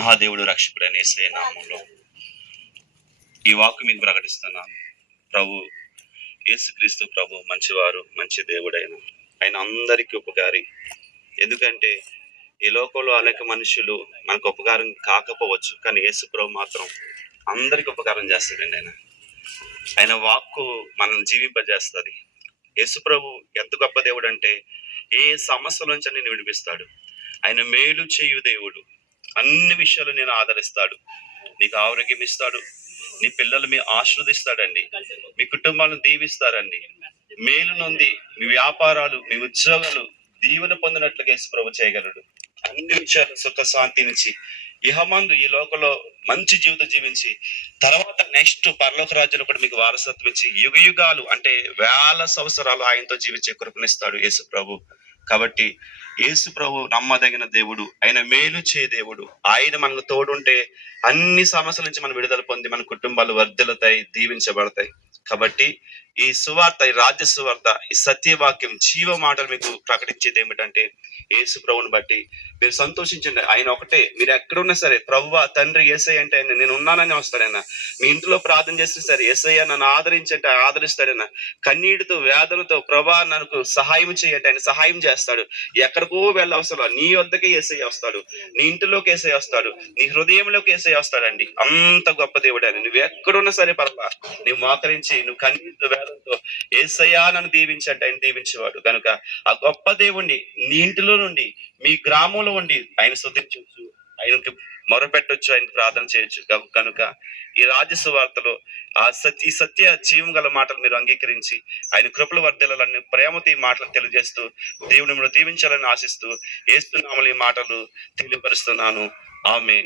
మహాదేవుడు రక్షకుడైన యేసయ్య నామములో ఈ వాక్కు మీకు ప్రకటిస్తున్నాను. ప్రభు యేసుక్రీస్తు ప్రభు మంచివారు, మంచి దేవుడైన ఆయన అందరికీ ఉపకారి. ఎందుకంటే ఈ లోకంలో అనేక మనుషులు మనకు ఉపకారం కాకపోవచ్చు, కానీ యేసు ప్రభు మాత్రం అందరికి ఉపకారం చేస్తాడండి. ఆయన వాక్కు మనల్ని జీవింపజేస్తుంది. యేసు ప్రభు ఎంత గొప్ప దేవుడు అంటే ఏ సమస్య నుంచి నేను విడిపిస్తాడు. ఆయన మేలు చేయు దేవుడు. అన్ని విషయాలు నేను ఆదరిస్తాడు. నీకు ఆరోగ్యం ఇస్తాడు, నీ పిల్లలు మీ ఆశీర్వదిస్తాడండి, మీ కుటుంబాలను దీవిస్తారండి. మేలు నొంది మీ వ్యాపారాలు, మీ ఉద్యోగాలు దీవెన పొందినట్లుగా యేసు ప్రభు చేయగలడు. అన్ని విషయాలు సుఖ శాంతి నుంచి ఇహమందు ఈ లోకంలో మంచి జీవితం జీవించి తర్వాత నెక్స్ట్ పరలోక రాజ్యంలో కూడా మీకు వారసత్వం ఇచ్చి యుగ యుగాలు అంటే వేల సంవత్సరాలు ఆయనతో జీవించే కృపనిస్తాడు యేసు ప్రభు. కాబట్టి యేసు ప్రభు నమ్మదగిన దేవుడు, ఆయన మేలు చే దేవుడు. ఆయన మనకు తోడుంటే అన్ని సమస్యల నుంచి మనం విడుదల పొంది మన కుటుంబాలు వర్ధిల్లుతాయి, దీవించబడతాయి. కాబట్టి ఈ సువార్త, ఈ రాజ్య సువార్త, ఈ సత్యవాక్యం, జీవ మాటలు మీకు ప్రకటించేది ఏమిటంటే యేసు ప్రభుని బట్టి మీరు సంతోషించండి. ఆయన ఒకటే, మీరు ఎక్కడున్నా సరే ప్రభువా తండ్రి యేసయ్య అంటే ఆయన నేను ఉన్నానని వస్తాడైనా. మీ ఇంట్లో ప్రార్థన చేస్తే సరే యేసయ్య నన్ను ఆదరించంటే ఆదరిస్తాడైనా. కన్నీటితో వేదనతో ప్రభా నాకు సహాయం చేయంటే ఆయన సహాయం చేస్తాడు. ఎక్కడికో వెళ్ళవసరం, నీ వద్దకే యేసయ్య వస్తాడు, నీ ఇంటిలోకి యేసయ్య వస్తాడు, నీ హృదయంలోకి యేసయ్య వస్తాడండి. అంత గొప్ప దేవుడు ఆయన. నువ్వు ఎక్కడున్నా సరే పర్వా, నువ్వు మోకరించి నువ్వు కన్నీటితో వేదనతో యేసయ్య నన్ను దీవించంటే ఆయన దీవించేవాడు. కనుక ఆ గొప్ప దేవుణ్ణి నీ ఇంటిలో నుండి, మీ గ్రామంలో ఉండి ఆయన స్తుతించవచ్చు, ఆయనకి మొరపెట్టొచ్చు, ఆయన ప్రార్థన చేయొచ్చు. కనుక ఈ రాజ్య సువార్తలో ఆ సత్య జీవం గల మాటలు మీరు అంగీకరించి ఆయన కృపల వర్ధిల్లాలని ప్రేమతో ఈ మాటలు తెలియజేస్తూ దేవుని మిమ్మల్ని దీవించాలని ఆశిస్తూ యేసు నామములో ఈ మాటలు తెలియపరుస్తున్నాను. ఆమేన్.